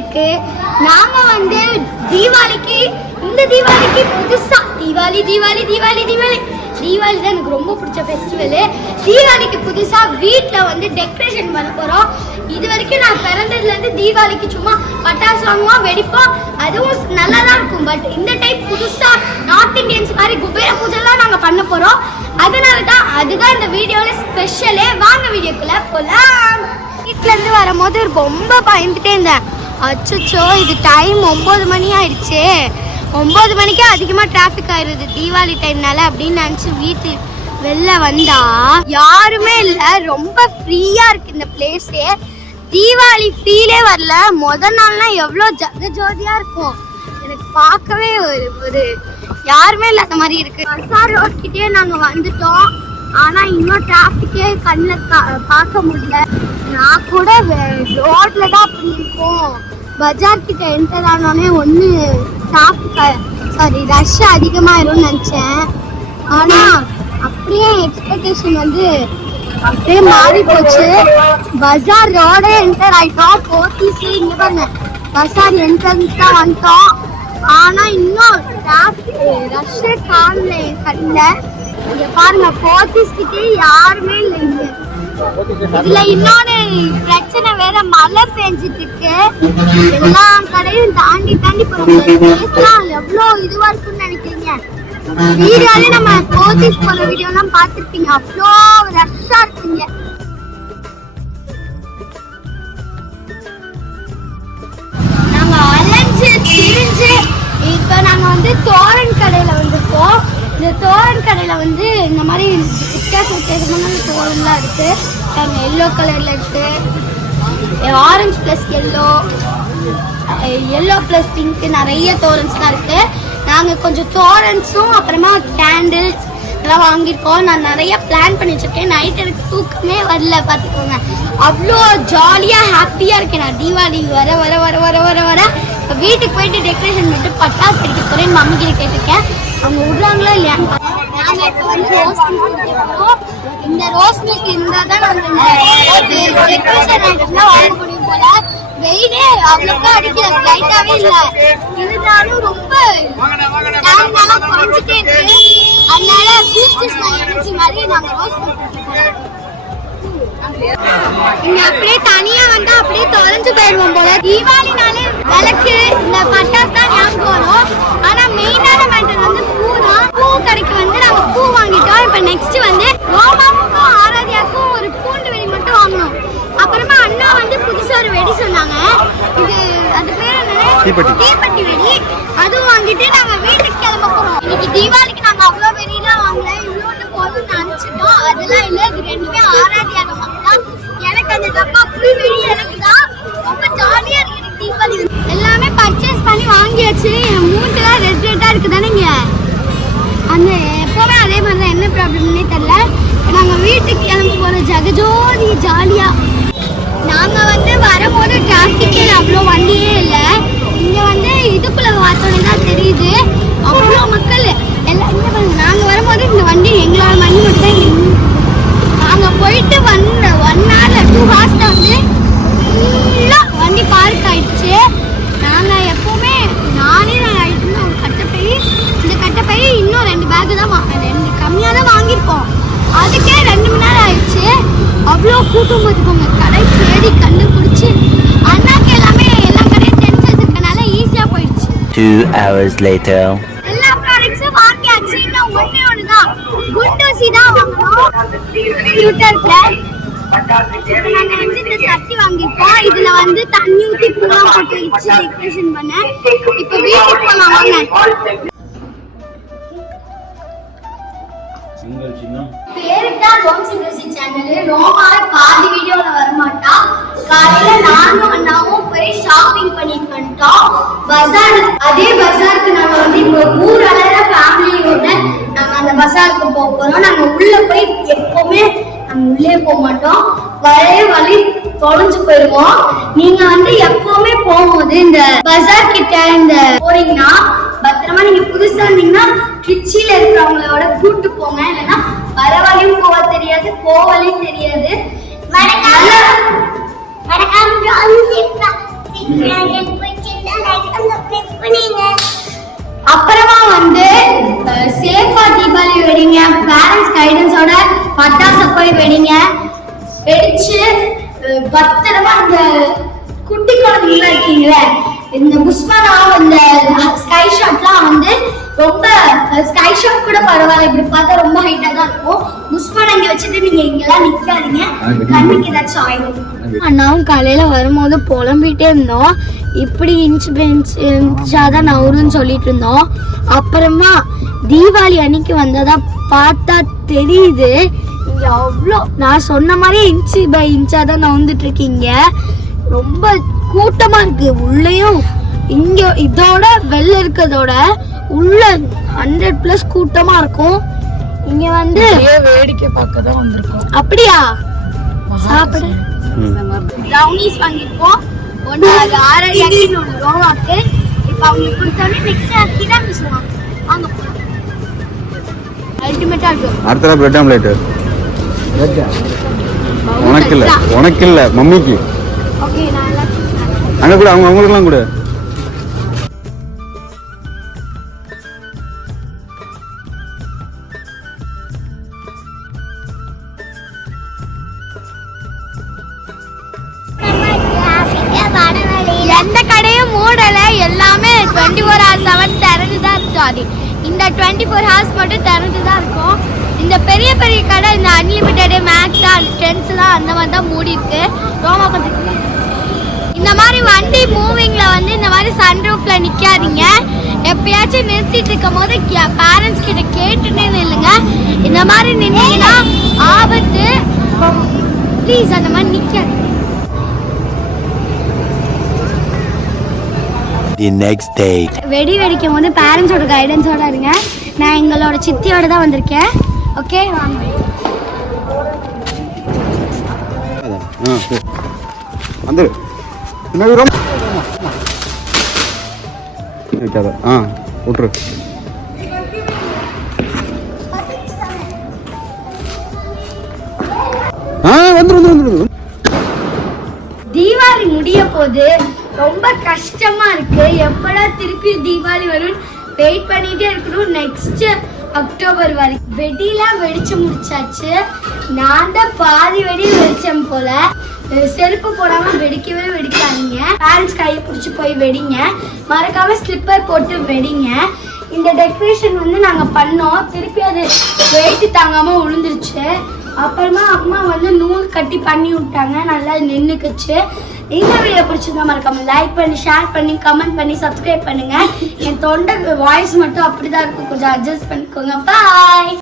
இருக்கு. நாங்க வந்து தீபாவளிக்கு புதுசா தீபாவளி தான் எனக்கு ரொம்ப பிடிச்ச ஃபெஸ்டிவல். தீபாவளிக்கு புதுசா வீட்டில் வந்து டெக்கரேஷன் பண்ண போறோம். இது வரைக்கும் நான் பிறந்ததுல இருந்து தீபாவளிக்கு சும்மா பட்டாசு வாங்குவோம், வெடிப்போம், அதுவும் நல்லா தான் இருக்கும். பட் இந்த டைம் புதுசா நார்த் இந்தியன்ஸ் மாதிரி குபேர பூஜைலாம் நாங்க பண்ண போறோம். அதுதான் இந்த வீடியோல ஸ்பெஷலே. வாங்க வீடியோக்குள்ள போலாம். வீட்டுல இருந்து வரும்போது ரொம்ப பயந்துட்டே இருந்தேன். அச்சோ இது டைம் 9 மணி ஆயிடுச்சு. 9 மணிக்கே அதிகமாக டிராஃபிக் ஆயிடுது தீபாவளி டைம்னால அப்படின்னு நினச்சி வீட்டு வெளில வந்தா யாருமே இல்லை. ரொம்ப ஃப்ரீயா இருக்கு இந்த பிளேஸே. தீபாவளி ஃபீலே வரல. முதல் நாள்லாம் எவ்வளோ ஜகஜோதியா இருக்கும். எனக்கு பார்க்கவே ஒரு யாருமே இல்லாத மாதிரி இருக்கு. பசார் ரோட் கிட்டே நாங்கள் வந்துட்டோம். ஆனா இன்னும் டிராஃபிக்கே கண்ணில் பார்க்க முடியல. நான் கூட ரோட்ல தான் அப்படி இருக்கும். பஜார் கிட்ட என்டர் ஆனோடனே ஒன்று ரஷ் அதிகமாயிரும்னு நினச்சேன். ஆனா அப்படியே எக்ஸ்பெக்டேஷன் வந்து அப்படியே மாறி போச்சு. பஜார் ரோடே என்டர் ஆயிட்டோம். போத்தீஸ் இங்க பாருங்க, பஜார் என்ட்ரன்ஸ் தான் வந்துட்டோம். ஆனா இன்னும் ரஷ்ஷே காணல என் கண்ணில். இங்க பாருங்க, போத்தீஸ் கிட்டே யாருமே இல்லைங்க. இதுல இன்னொன்னு பிரச்சனை வேற, மழை பெஞ்சிட்டு இருக்கு. எல்லா கடையும் தாண்டி போறோம். எவ்வளவு இதுவா இருக்குன்னு நினைக்கிறீங்க? வீடியோல நம்ம போத்தீஸ் போற வீடியோ எல்லாம் பாத்துருப்பீங்க. அவ்வளோ ரஷ்ஷா இருக்குங்க. நாங்க அலைஞ்சு திரிஞ்சு இப்ப நாங்க வந்து தோரன் கடையில வந்திருக்கோம். இந்த தோரன் கடையில வந்து இந்த மாதிரி வித்தியாசமான தோரன்லாம் இருக்கு. எல்லோ கலர்ல இருக்கு, orange plus yellow plus pink, நிறைய தோரன்ஸ் தான் இருக்கு. நாங்க கொஞ்சம் தோரன்ஸும் அப்புறமா கேண்டில்ஸ் எல்லாம் வாங்கியிருக்கோம். நான் நிறைய பிளான் பண்ணி வச்சிருக்கேன். நைட் எனக்கு தூக்கமே வரல பார்த்துக்கோங்க. அவ்வளோ ஜாலியா ஹாப்பியா இருக்கேன் நான். தீபாவளி வர வர வர வர வர வர இப்போ வீட்டுக்கு போயிட்டு டெக்கரேஷன் பண்ணிட்டு பட்டாசு வெடிக்க போறேன். மம்மி கிட்ட கேட்டிருக்கேன், அவங்க விடுறாங்களா இல்லையான்னு. நாங்கள் இப்போ வந்து ரோஸ் மில்க் கேட்குறோம். இந்த ரோஸ் மில்க் இருந்தால் தான் நாங்கள் இந்த டெக்கரேஷன் ஐட்டம்லாம் வாங்க முடியும் போல. வெயிலே அவ்வளோக்கா அடிக்கல, லைட்டாகவே இல்லை. இருந்தாலும் ரொம்ப குறைஞ்சிட்டே இருக்கு. அதனால பூஸ்டர்ஸ் எனர்ஜி மாதிரி நாங்கள் ரோஸ் மில்க் இங்க அப்படியே தனியா வந்தா அப்படியே தொலைஞ்சு போயிடுவோம் போல. தீபாவளினாலே விளக்கு இந்த பட்டாசு தான் ஞாபகம் வரும். ஆனா மெயினான மேட்டர் வந்து பூ தான். பூ கடைக்கு வந்து நாங்க பூ வாங்கிட்டோம். இப்ப நெக்ஸ்ட் வந்து ரோமாவுக்கும் ஆராதியாக்கும் ஒரு பூண்டு வெடி மட்டும் வாங்கணும். அப்புறமா அண்ணா வந்து புதுசா ஒரு வெடி சொன்னாங்க. இது அது பேர் என்ன? தீப்பெட்டி வெடி. அதுவும் வாங்கிட்டு நாங்க வீட்டுக்கு கிளம்ப போறோம். இன்னைக்கு தீபாவளிக்கு நாங்க அவ்வளவு வெடிலாம் வாங்கல, இவ்வளோன்னு போதும் நினைச்சிட்டோம். அதெல்லாம் இல்ல, இது ரெண்டுமே ஆராதியான தான். எனக்கு அந்த டப்பா புளி வெடி எனக்கு தான். ரொம்ப ஜாலியா இருக்கு தீபாவளி. எல்லாமே பர்ச்சேஸ் பண்ணி வாங்கியாச்சு. என் மூஞ்சிலாம் ரெட்டா இருக்கு தானேங்க. அந்த எப்பவுமே அதே மாதிரி தான். என்ன ப்ராப்ளம்னே தெரியல. நாங்க வீட்டுக்கு கிளம்பி போறோம் ஜகஜோதி ஜாலியா. நாங்க வந்து வரும்போது டிராஃபிக்கே அவ்வளோ வண்டியே இல்லை. இங்க வந்து இதுக்குள்ள பார்த்தோன்னே தான் தெரியுது அவ்வளோ மக்கள் எல்லாம். நாங்க வரும்போது இந்த வண்டி எங்களோட வண்டி மட்டும் தான். நாங்க போயிட்டு 1 hour 2 hours வந்து ஃபுல்லா வண்டி பார்க் ஆயிடுச்சு. நாங்க எப்பவுமே நானே ஆயிட்டு ஒரு கட்டப்பை, இந்த கட்டப்பை இன்னும் 2 பேக் தான் 2 கம்மியாக தான் வாங்கியிருக்கோம். அதுக்கே 2 மணி நேரம் ஆயிடுச்சு. அவ்வளோ கூட்டம் பார்த்துக்கோங்க. கடை தேடி கண்டுபிடிச்சி அண்ணாக்கு எல்லாமே எல்லா கடையும் தெரிஞ்சு வச்சிருக்கனால ஈஸியா போயிடுச்சு. 2 hours later எல்லா ப்ராடக்ட்ஸும் வாங்கியாச்சு. இன்னும் ஒண்ணு தான் குண்டூசி தான் வாங்கணும். ட்விட்டர்ல நாங்க வந்து இந்த சட்டி வாங்கிருக்கோம். இதுல வந்து தண்ணி ஊற்றி பூலாம் போட்டு வச்சு டெக்கரேஷன் பண்ண. இப்ப வீட்டுக்கு போலாம் வாங்க. பேருதான் ரோம் சிங்கர்சி சேனல். ரோமா பாதி வீடியோல வரமாட்டா. காலையில நானும் அண்ணாவும் போய் ஷாப்பிங் பண்ணிட்டு வந்துட்டோம் பஜார். அதே பஜாருக்கு நாங்க வந்து இப்போ ஊரளர ஃபேமிலியோட நாங்க அந்த பஜாருக்கு போக போறோம். நாங்க உள்ள போய் எப்பவுமே நாங்க உள்ளே போக மாட்டோம். வழி தொலைஞ்சு போயிடுவோம். நீங்க வந்து எப்பவுமே போகும்போது இந்த பஜார் கிட்ட இந்த போறீங்கன்னா பத்திரமா, நீங்க புதுசா இருந்தீங்கன்னா கிச்சியில இருக்கிறவங்களோட கூட்டு போங்க. இல்லைன்னா வரவழையும் போக தெரியாது, போவலையும் தெரியாது. அப்புறமா வந்து சேஃபா தீபாவளி வெடிங்க, பேரண்ட்ஸ் கைடன்ஸோட பட்டாசு போய் வெடிங்க, வெடிச்சு பத்திரமா இந்த குட்டி குழந்தைங்களா இருக்கீங்களே இந்த புஷ்பனா இந்த ஸ்கை ஷாட்லாம் வந்து ரொம்ப ஸ்கை ஷாட் கூட பரவாயில்ல, இப்படி பார்த்தா ரொம்ப ஹைட்டா தான் இருக்கும். புஷ்பனா இங்க வச்சுட்டு நீங்க இங்கெல்லாம் நிக்காதீங்க, கண்ணுக்கு ஏதாச்சும் ஆயிடும். அண்ணாவும் காலையில வரும்போது புலம்பிட்டே இருந்தோம், இப்படி இன்ச்சாதான் நவருன்னு சொல்லிட்டு இருந்தோம். அப்புறமா தீபாவளி அன்னைக்கு வந்ததா பார்த்தா தெரியுது இங்க அவ்வளோ நான் சொன்ன மாதிரி இன்ச்சு பை இன்ச்சா தான் நவுந்துட்டு இருக்கீங்க. ரொம்ப கூட்டமா இருக்கு உள்ளேயும், இங்க இதோட வெளில இருக்கிறதோட உள்ள 100+ கூட்டமா இருக்கும். இங்க வந்து வேடிக்கை பார்க்க தான் வந்திருக்கோம். அப்படியா? சாப்பிட ப்ரௌனிஸ் வாங்கிருக்கோம். ஒன்னு அது ஆரடி அக்கின்னு ஒன்று ரோவாக்கு. இப்போ அவங்களுக்கு கொடுத்தோன்னே நெக்ஸ்ட் அக்கி தான் மிஸ்வாங்க. வாங்க போகலாம். அல்டிமேட்டா இருக்கு. அடுத்த பிரெட் ஆம்லேட் உனக்கு இல்ல மம்மிக்கு. ஓகே நான் எல்லாத்தையும் அங்க கூட அவங்களுக்குலாம் கூட. எந்த கடையும் மூடல, எல்லாமே 24/7 திறந்துதான் இருக்கு. இந்த 24 ஹவர்ஸ் மட்டும் திறந்துதான் இருக்கும். இந்த பெரிய பெரிய கடை இந்த அன்லிமிட்டெட் மேக்ஸா ட்ரெண்ட்ஸ் தான் அந்த மாதிரி தான் மூடி இருக்கு. ரோமா பக்கத்துல இந்த மாதிரி வண்டி மூவிங்ல வந்து இந்த மாதிரி சன்ரூஃப்ல நிக்காதீங்க. எப்பயாச்சும் நிறுத்திட்டு இருக்கும் போது பேரண்ட்ஸ் கிட்ட கேட்டுட்டே நில்லுங்க. இந்த மாதிரி நின்னீங்கன்னா ஆபத்து. ப்ளீஸ் அந்த மாதிரி நிக்காதீங்க. The next day. வெடி வெடிக்கும் போது பேரண்ட்ஸோட கைடன்ஸோட இருங்க. நான் எங்களோட சித்தியோட தான் வந்திருக்கேன். ஓகே வாங்க. அந்த விட்டுரு. வந்துரு. தீபாவளி முடிய போது ரொம்ப கஷ்டமா இருக்கு. எப்படா திருப்பி தீபாவளி வரும் வெயிட் பண்ணிட்டே இருக்கணும். நெக்ஸ்ட் அக்டோபர் வரைக்கும் வெடிலாம் வெடிச்சு முடிச்சாச்சு. நான் தான் பாதி வெடி வெடிச்சேன் போல. செருப்பு போடாம வெடிக்கவே வெடிக்காதீங்க. பேரண்ட்ஸ் கையை பிடிச்சி போய் வெடிங்க. மறக்காம ஸ்லிப்பர் போட்டு வெடிங்க. இந்த டெக்கரேஷன் வந்து நாங்க பண்ணோம், திருப்பி அது வெயிட் தாங்காம விழுந்துருச்சு. அப்புறமா அம்மா வந்து நூல் கட்டி பண்ணி விட்டாங்க, நல்லா நின்றுக்குச்சு. இந்த வீடியோ பிடிச்சிருந்தா மறக்காம லைக் பண்ணி, ஷேர் பண்ணி, கமெண்ட் பண்ணி, சப்ஸ்கிரைப் பண்ணுங்க. என் தொண்டை வாய்ஸ் மட்டும் அப்படிதான் இருக்கும், கொஞ்சம் அட்ஜஸ்ட் பண்ணிக்கோங்க. பாய்.